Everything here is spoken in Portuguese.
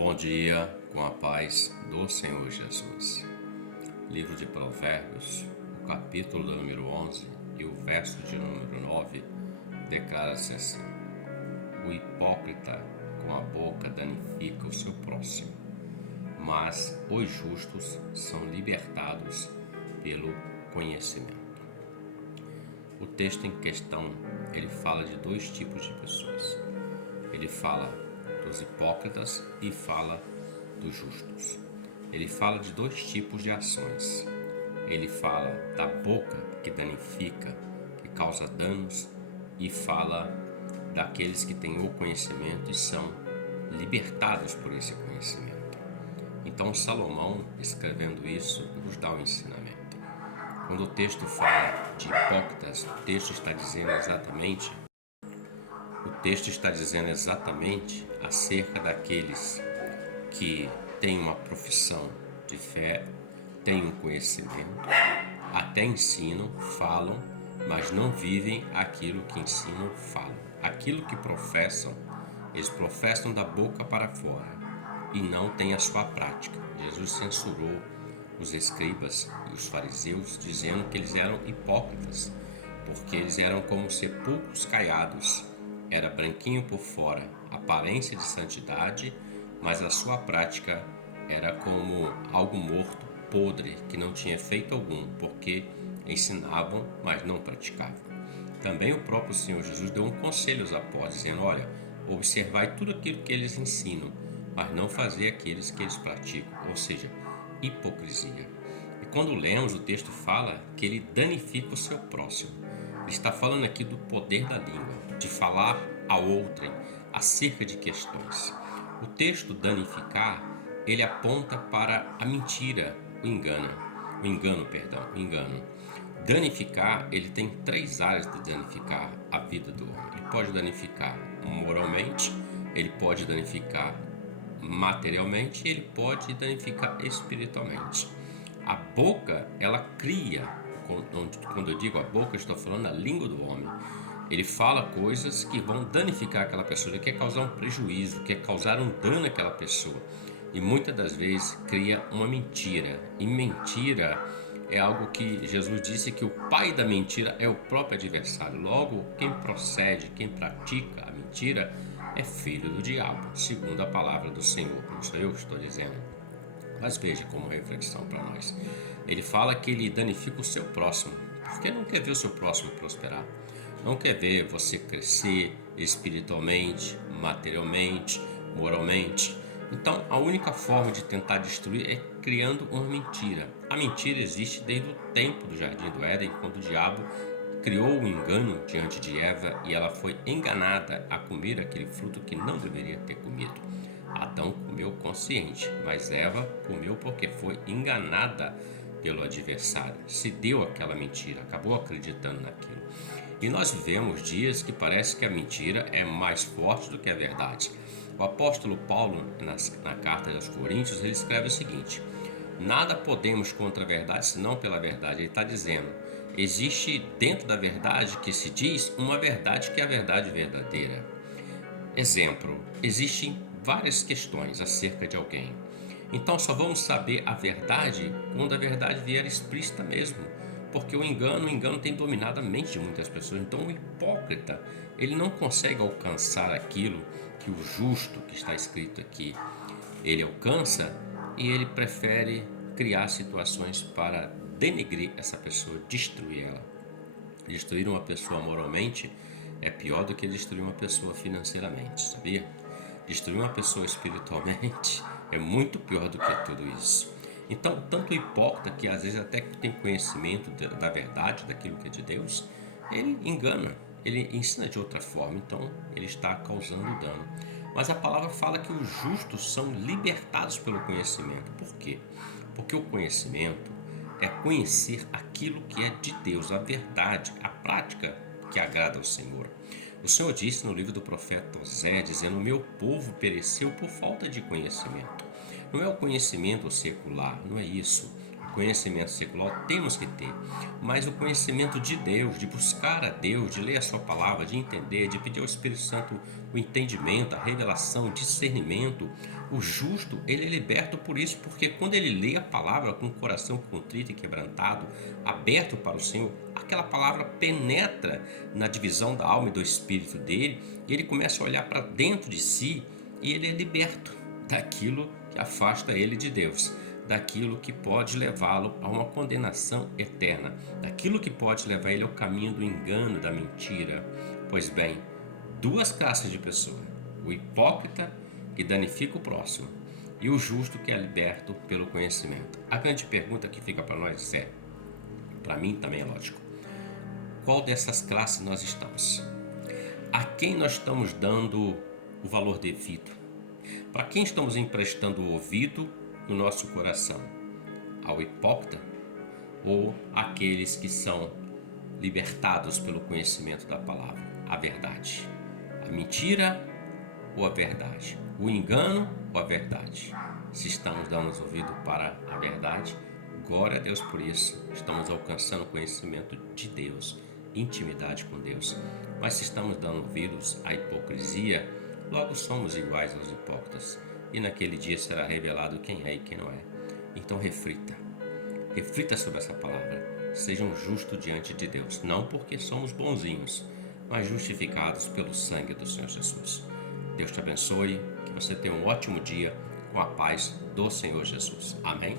Bom dia, com a paz do Senhor Jesus. Livro de Provérbios, o capítulo do número 11 e o verso de número 9 declara-se assim: o hipócrita com a boca danifica o seu próximo, mas os justos são libertados pelo conhecimento. O texto em questão, ele fala de dois tipos de pessoas. Ele fala dos hipócritas e fala dos justos. Ele fala de dois tipos de ações. Ele fala da boca que danifica, que causa danos, e fala daqueles que têm o conhecimento e são libertados por esse conhecimento. Então Salomão, escrevendo isso, nos dá um ensinamento. Quando o texto fala de hipócritas, o texto está dizendo exatamente acerca daqueles que têm uma profissão de fé, têm um conhecimento, até ensinam, falam, mas não vivem aquilo que ensinam, falam. Aquilo que professam, eles professam da boca para fora e não têm a sua prática. Jesus censurou os escribas e os fariseus, dizendo que eles eram hipócritas, porque eles eram como sepulcros caiados. Era branquinho por fora, aparência de santidade, mas a sua prática era como algo morto, podre, que não tinha efeito algum, porque ensinavam, mas não praticavam. Também o próprio Senhor Jesus deu um conselho aos apóstolos, dizendo: olha, observai tudo aquilo que eles ensinam, mas não fazer aqueles que eles praticam, ou seja, hipocrisia. E quando lemos, o texto fala que ele danifica o seu próximo. Ele está falando aqui do poder da língua, de falar a outrem acerca de questões. O texto danificar, ele aponta para a mentira, o engano. Danificar, ele tem três áreas de danificar a vida do homem. Ele pode danificar moralmente, ele pode danificar materialmente e ele pode danificar espiritualmente. A boca, ela cria, quando eu digo a boca, eu estou falando a língua do homem. Ele fala coisas que vão danificar aquela pessoa, ele quer causar um prejuízo, quer causar um dano àquela pessoa. E muitas das vezes cria uma mentira. E mentira é algo que Jesus disse que o pai da mentira é o próprio adversário. Logo, quem procede, quem pratica a mentira é filho do diabo, segundo a palavra do Senhor. Não sou eu que estou dizendo. Mas veja como reflexão para nós. Ele fala que ele danifica o seu próximo, porque não quer ver o seu próximo prosperar. Não quer ver você crescer espiritualmente, materialmente, moralmente. Então, a única forma de tentar destruir é criando uma mentira. A mentira existe desde o tempo do Jardim do Éden, quando o diabo criou o engano diante de Eva e ela foi enganada a comer aquele fruto que não deveria ter comido. Adão comeu consciente, mas Eva comeu porque foi enganada pelo adversário. Se deu aquela mentira, acabou acreditando naquilo. E nós vivemos dias que parece que a mentira é mais forte do que a verdade. O apóstolo Paulo, na carta aos Coríntios, ele escreve o seguinte: nada podemos contra a verdade senão pela verdade. Ele está dizendo, existe dentro da verdade que se diz uma verdade que é a verdade verdadeira. Exemplo, existem várias questões acerca de alguém. Então só vamos saber a verdade quando a verdade vier explícita mesmo. Porque o engano tem dominado a mente de muitas pessoas. Então o hipócrita, ele não consegue alcançar aquilo que o justo, que está escrito aqui, ele alcança, e ele prefere criar situações para denegrir essa pessoa, destruir ela. Destruir uma pessoa moralmente é pior do que destruir uma pessoa financeiramente, sabia? Destruir uma pessoa espiritualmente é muito pior do que tudo isso. Então, tanto o hipócrita, que às vezes até tem conhecimento da verdade, daquilo que é de Deus, ele engana, ele ensina de outra forma, então ele está causando dano. Mas a palavra fala que os justos são libertados pelo conhecimento. Por quê? Porque o conhecimento é conhecer aquilo que é de Deus, a verdade, a prática que agrada ao Senhor. O Senhor disse no livro do profeta Osé, dizendo: o meu povo pereceu por falta de conhecimento. Não é o conhecimento secular, não é isso. Conhecimento secular temos que ter, mas o conhecimento de Deus, de buscar a Deus, de ler a sua palavra, de entender, de pedir ao Espírito Santo o entendimento, a revelação, o discernimento, o justo, ele é liberto por isso, porque quando ele lê a palavra com o coração contrito e quebrantado, aberto para o Senhor, aquela palavra penetra na divisão da alma e do espírito dele, e ele começa a olhar para dentro de si e ele é liberto daquilo que afasta ele de Deus, daquilo que pode levá-lo a uma condenação eterna, daquilo que pode levar ele ao caminho do engano, da mentira. Pois bem, duas classes de pessoa: o hipócrita, que danifica o próximo, e o justo, que é liberto pelo conhecimento. A grande pergunta que fica para nós é, para mim também é lógico, qual dessas classes nós estamos? A quem nós estamos dando o valor devido? Para quem estamos emprestando o ouvido no nosso coração? Ao hipócrita ou àqueles que são libertados pelo conhecimento da palavra? A verdade, a mentira ou a verdade, o engano ou a verdade? Se estamos dando ouvido para a verdade, glória a Deus por isso, estamos alcançando o conhecimento de Deus, intimidade com Deus. Mas se estamos dando ouvidos à hipocrisia, logo somos iguais aos hipócritas, e naquele dia será revelado quem é e quem não é. Então reflita sobre essa palavra, sejam justos diante de Deus, não porque somos bonzinhos, mas justificados pelo sangue do Senhor Jesus. Deus te abençoe, que você tenha um ótimo dia com a paz do Senhor Jesus. Amém?